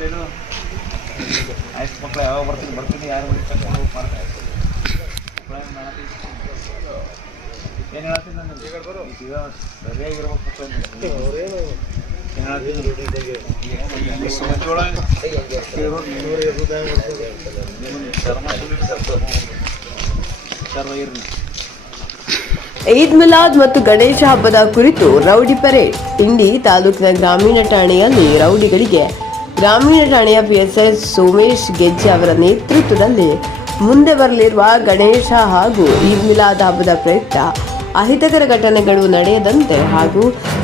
ನಿಮ್ಮಲ್ಲೇನು ಆಯ್ತು ಮಕ್ಕಳು ಯಾವಾಗ ಬರ್ತೀನಿ ಯಾರು ಬರೀ ಕರ್ಕೊಂಡು ಹೋಗಿ ಮಾಡ್ತಾ ಏನು ಹೇಳತ್ತೀನಿ ನಾನು ಈಗ ಸರಿಯಾಗಿರ್ಬೇಕು ಈದ್ ಮಿಲಾದ್ ಮತ್ತು ಗಣೇಶ ಹಬ್ಬದ ಕುರಿತು ರೌಡಿ ಪರೇಡ್. ಇಂಡಿ ತಾಲೂಕಿನ ಗ್ರಾಮೀಣ ಠಾಣೆಯಲ್ಲಿ ರೌಡಿಗಳಿಗೆ ಗ್ರಾಮೀಣ ಠಾಣೆಯ ಪಿಎಸ್ಐ ಸೋಮೇಶ್ ಗೆಜ್ಜೆ ಅವರ ನೇತೃತ್ವದಲ್ಲಿ ಮುಂದೆ ಬರಲಿರುವ ಗಣೇಶ ಹಾಗೂ ಈದ್ ಮಿಲಾದ್ ಹಬ್ಬದ ಪ್ರಯುಕ್ತ ಅಹಿತಕರ ಘಟನೆಗಳು ನಡೆಯದಂತೆ ಹಾಗೂ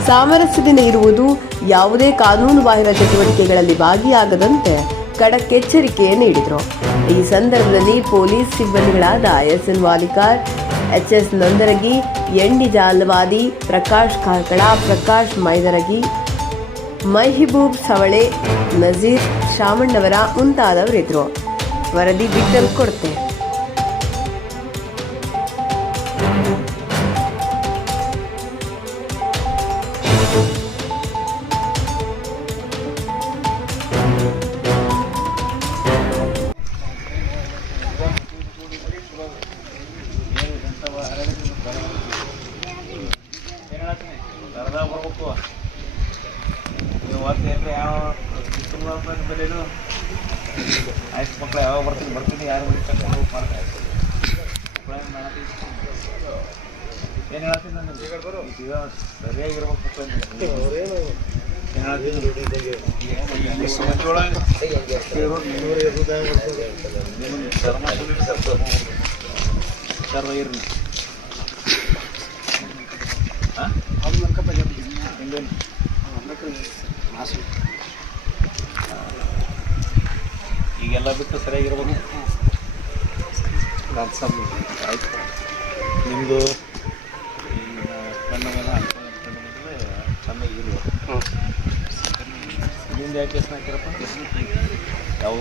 ಸಾಮರಸ್ಯದಿಂದ ಇರುವುದು, ಯಾವುದೇ ಕಾನೂನು ಬಾಹಿರ ಚಟುವಟಿಕೆಗಳಲ್ಲಿ ಭಾಗಿಯಾಗದಂತೆ ಖಡಕ್ ಎಚ್ಚರಿಕೆ ನೀಡಿದರು. ಈ ಸಂದರ್ಭದಲ್ಲಿ ಪೊಲೀಸ್ ಸಿಬ್ಬಂದಿಗಳಾದ SN Valikar, HS Nondaragi, MD Jalavadi, Prakash Karkala, Prakash Maidaragi, Mahiboob Savale, Nazeer Shamannavara ಮುಂತಾದವರಿದ್ದರು. ವರದಿ ಬಿಟ್ಟಲ್ ಕೊಡ್ತೆ. ಬರ್ಬೇಕು ಇವತ್ತೇನ್ರಿ ಯಾವ ಬೆಲೆನು ಆಯ್ತು ಮಕ್ಕಳು ಯಾವಾಗ ಬರ್ತೀನಿ ಯಾರು ಬರೀ ಕರ್ಕೊಂಡು ಹೋಗಿ ಮಾಡ್ತಾ ಏನು ಹೇಳ್ತೀನಿ ನಾನು ಈಗ ಸರಿಯಾಗಿರ್ಬೇಕು ಇರ್ರಿ ಈಗೆಲ್ಲ ಬಿಟ್ಟು ಸರಿಯಾಗಿರ್ಬೇಕು. ಆಯ್ತು ನಿಮ್ಮದು ಕಣ್ಣು ಚೆನ್ನಾಗಿರ್ಬೇಕು. ನಿಮ್ದು ಯಾಕೆ ಕೇಸ್ ಹಾಕಿರಪ್ಪ? ಯಾವ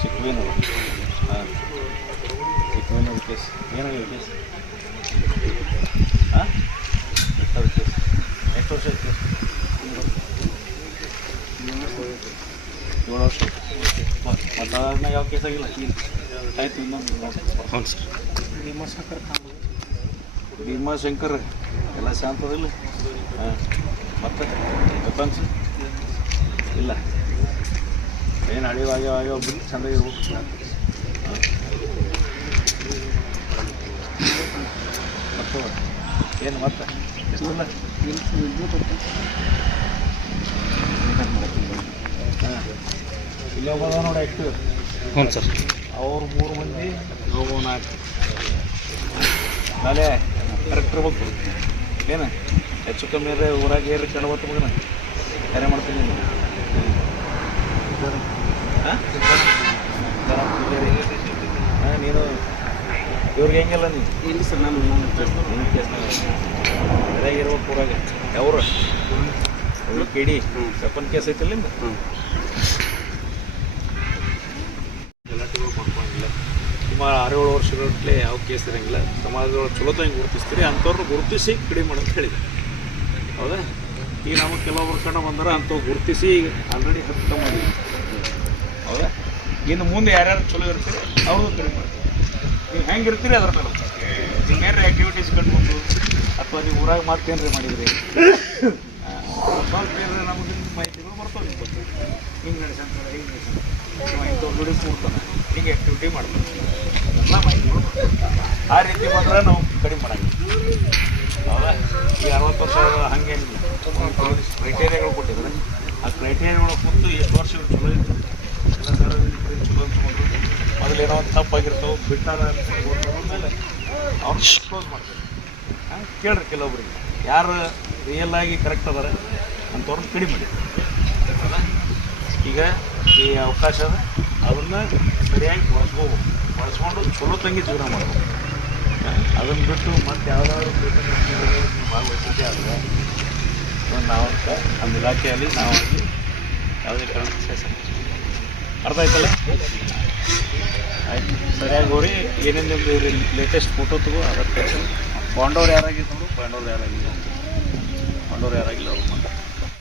ಚಿಕ್ಕವೇನು ಹಾಂ ಚಿಕ್ಕವೇನು ಕೇಸ್ ಏನಾಗಿದೆ ಕೇಸ್? ಹಾಂ ಅದು ಕೇಸ್ ಎಷ್ಟು ವರ್ಷ ಆಯ್ತು? 7 ವರ್ಷ. ಮತ್ತು ಅದನ್ನ ಯಾವ ಕೇಸ್ ಆಗಿಲ್ಲ ಆಯಿತು. ಇನ್ನೊಂದು ಹೌದು ಸರ್, ಭೀಮಾಶಂಕರ್ ಎಲ್ಲ ಶಾಂತದಿಲ್ಲ. ಹಾಂ ಮತ್ತು ವೆಪನ್ಸ್ ಇಲ್ಲ ಏನು ಆಗ್ಯಾವ ಬಿಟ್ಟು ಚೆಂದಾಗಿರ್ಬೇಕು. ಮತ್ತು ಏನು ಮತ್ತೆ ಇಲ್ಲ ಇಲ್ಲಿ ಹೋಗೋದ ನೋಡಿ ಆ್ಯಕ್ಟಿವ್. ಹ್ಞೂ ಸರ್, ಅವ್ರು 3 ಮಂದಿ ನಾವು 4 ನಾಳೆ ಕರೆಕ್ಟ್ ಇರ್ಬೇಕು. ಏನು ಹೆಚ್ಚು ಕಮ್ಮಿ ಅಂದರೆ ಊರಾಗ ಏರಿ ಕಂಡು ಬರ್ತ ಮಗನ ಕರೆ ಮಾಡ್ತೀನಿ. ಹಾಂ ನೀನು ಇವ್ರಿಗೆ ಹೆಂಗಿಲ್ಲ ನೀವು? ಇಲ್ಲ ಸರ್, ನಾನು ಸರಿಯಾಗಿರ್ಬೇಕು ಊರಾಗ. ಯಾವ್ರು ಕೇಳಿ ಸಪ್ಪನ್ ಕೇಸ್ ಐತಿಲ್ಲ ನಿಮ್ದು? ಗಲಾಟೆಗಳು ಮಾಡ್ಕೊಂಡಿಲ್ಲ. ಸುಮಾರು 6-7 ವರ್ಷಗಟ್ಟಲೆ ಯಾವ ಕೇಸ್ ಇರೋಂಗಿಲ್ಲ. ಸಮಾಜದೊಳಗೆ ಚಲೋತಾಗಿ ಗುರುತಿಸ್ತೀರಿ, ಅಂಥವ್ರನ್ನ ಗುರುತಿಸಿ ಕಡಿಮೆ ಮಾಡೋದು ಹೇಳಿದೆ. ಹೌದಾ? ಈಗ ನಮಗೆ ಕೆಲವೊಬ್ರು ಕಂಡು ಬಂದ್ರೆ ಅಂಥವು ಗುರುತಿಸಿ ಈಗ ಆಲ್ರೆಡಿ ಹತ್ತು ಮಾಡಿದ್ವಿ. ಹೌದಾ? ಇನ್ನು ಮುಂದೆ ಯಾರ್ಯಾರು ಚಲೋ ಇರ್ತೀರಿ ಅವ್ರದ್ದು ಕಡಿಮೆ ಮಾಡ್ತೀವಿ. ನೀವು ಹೆಂಗೆ ಇರ್ತೀರಿ ಅದ್ರ ಮೇಲೆ ನೀವು ಏನಾರ ಆ್ಯಕ್ಟಿವಿಟೀಸ್ ಕಂಡುಬಂದು ಅಥವಾ ನೀವು ಊರಾಗ ಮಾತೇನ್ರಿ ಮಾಡಿದ್ರಿ ಸ್ವಲ್ಪ ಏನಾರ ನಮಗೆ ಮಾಹಿತಿಗಳು ಬರ್ತವೆ. ನಿಮ್ಗೆ ಗೊತ್ತು ಹಿಂಗೆ ನಡೆಸಂತಾರೆ, ಹಿಂಗೆ ನಡೆಸಂತಾರೆ, ಇಂಥವ್ರು ದುಡಿ ಕೂಡ್ತಾನೆ, ಹಿಂಗೆ ಆ್ಯಕ್ಟಿವಿಟಿ ಮಾಡ್ತಾರೆ, ಎಲ್ಲ ಮಾಹಿತಿಗಳು ಆ ರೀತಿ ಬಂದ್ರೆ ನಾವು ಕಡಿಮೆ ಮಾಡೋಂಗಿಲ್ಲ. ಹೌದಾ? ಈ 60 ವರ್ಷ ಹಾಗೇನಿಲ್ಲ. ಕ್ರೈಟೇರಿಯಾಗಳು ಕೊಟ್ಟಿದ್ದಾರೆ. ಆ ಕ್ರೈಟೇರಿಯಾಗಳು ಕುಂತು ಎಷ್ಟು ವರ್ಷ ಚಲೋ ಇತ್ತು ಎಲ್ಲ ಸಾರ್ವಜನಿಕರಿಗೆ ಚಲೋ ಅನ್ಸ್ಕೊಂಡ್ರು. ಮೊದಲು ಏನೋ ಒಂದು ತಪ್ಪಾಗಿರ್ತಾವೆ ಬಿಟ್ಟಾರ ಮೇಲೆ ಅವ್ರು ಕ್ಲೋಸ್ ಮಾಡ್ತಾರೆ. ಕೇಳ್ರಿ ಕೆಲವೊಬ್ರಿಗೆ ಯಾರು ರಿಯಲ್ ಆಗಿ ಕರೆಕ್ಟ್ ಅದಾರೆ ಅಂಥವ್ರನ್ನ ಕಡಿಮೆ ಮಾಡಿ. ಈಗ ಈ ಅವಕಾಶ ಅದ, ಅದನ್ನು ಸರಿಯಾಗಿ ಬಳಸ್ಕೊಂಡು ಚಲೋ ತಂಗಿ ಜೀವನ ಮಾಡ್ಬೇಕು. ಅದನ್ನು ಬಿಟ್ಟು ಮತ್ತು ಯಾವುದಾದ್ರು ಭಾಗವಹಿಸಿದ್ದೆ ಆದರೆ ನಾವಂತ ನಮ್ಮ ಇಲಾಖೆಯಲ್ಲಿ ನಾವಾಗಿ ಯಾವುದೇ ಕಾರಣಕ್ಕೆ ಸೇಸ ಅರ್ಥ ಆಯ್ತಲ್ಲ? ಆಯ್ತು, ಸರಿಯಾಗಿ ಹೋರಿ. ಏನೇನು ನಿಮ್ಮದು ಲೇಟೆಸ್ಟ್ ಫೋಟೋ ತಗೋ, ಅದಕ್ಕೆ ಪಾಂಡವ್ರು ಯಾರಾಗಿದ್ದು ನೋಡು, ಪಾಂಡವ್ರು ಯಾರಾಗಿಲ್ಲ ಅವ್ರು ಮಾಡ